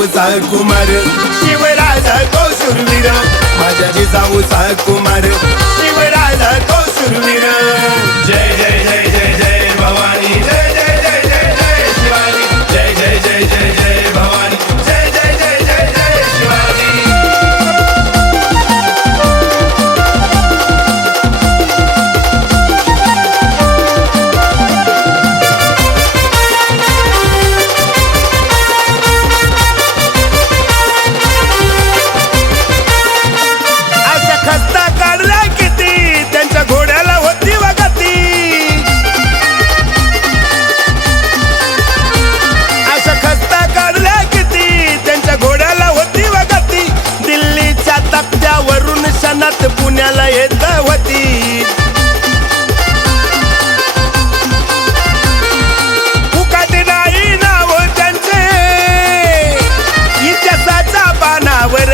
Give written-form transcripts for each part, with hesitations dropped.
जिजाऊचा कुमार शिवराजा तो शूरवीर माझ्या जिजाऊचा कुमार शिवराजा तो शूरवीर जय जय जय जय जय भवानी जय जय जय जय जय शिवाजी जय जय जय जय जय भवानी जय जय जय जय जय शिवाजी पुण्याला येत होती फुकट नाही नाव त्यांचे इतिहासाच्या पानावर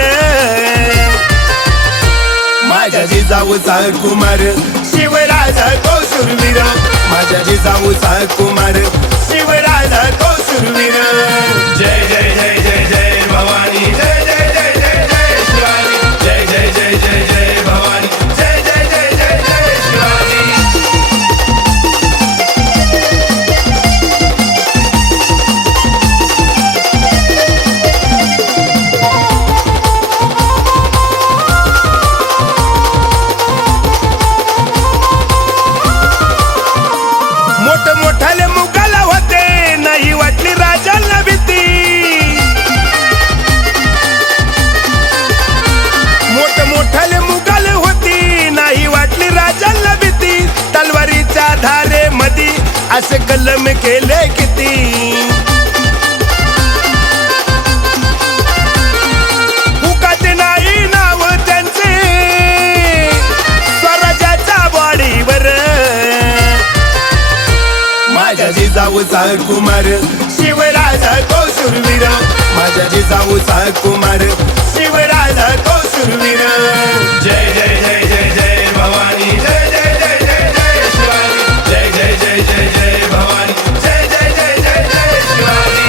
माझ्या जिजाऊचा कुमार शिवराजा तो शूरवीर माझ्या जिजाऊचा कुमार शिवराजा तो शूरवीर जय जय जय जय जय भवानी जय जय जय जय जय शिवाजी जय जय जय जय जय भवानी जय जय जय जय जय शिवाजी मोठ मोठाले मुगाला होते नाही वाटली राजाला भीती मोठ मोठाले मुगाले होती नाही वाटली राजाला भीती तलवारीच्या धारे मधी असे कलम केले किती फुकट नाही नाव त्यांचे स्वराज्याच्या बॉडीवर माझ्या जिजाऊचा कुमार शिवराजा तो शूरवीर माझ्या जिजाऊचा कुमार शिवराजा तो शूरवीर जय जय जय जय जय भवानी जय जय जय जय जय शिवाजी जय जय जय जय जय भवानी जय जय जय जय जय शिवाजी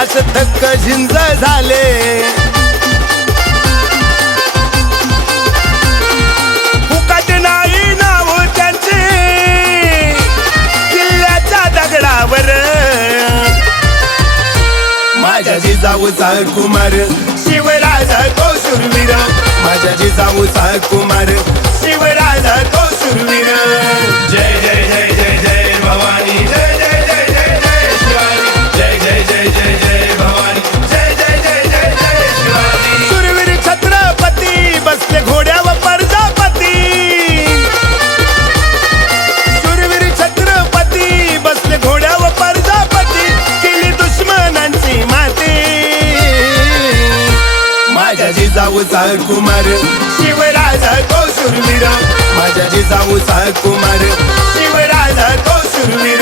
असं थक्क झिंज झाले फुकट नाही नाव त्यांचे किल्ल्याच्या दगडावर माझ्या जिजाऊचा कुमार शिवराजा तो शूरवीर माझ्या जिजाऊचा कुमार शिवराजा तो शूरवीर जय जय जय जय जय भवानी जय जय जय जय जय शिवाजी जय जय जय जय जय भवानी जय जय जय जय जय शिवाजी शूरवीर छत्रपती बसले घोड्यावर प्रजापती शूरवीर छत्रपती बसले घोड्यावर प्रजापती केली दुश्मनांची माती माझ्या जिजाऊचा कुमार शिवराजा तो शूरवीर माझ्या जिजाऊचा कुमार शिवराजा तो शूरवीर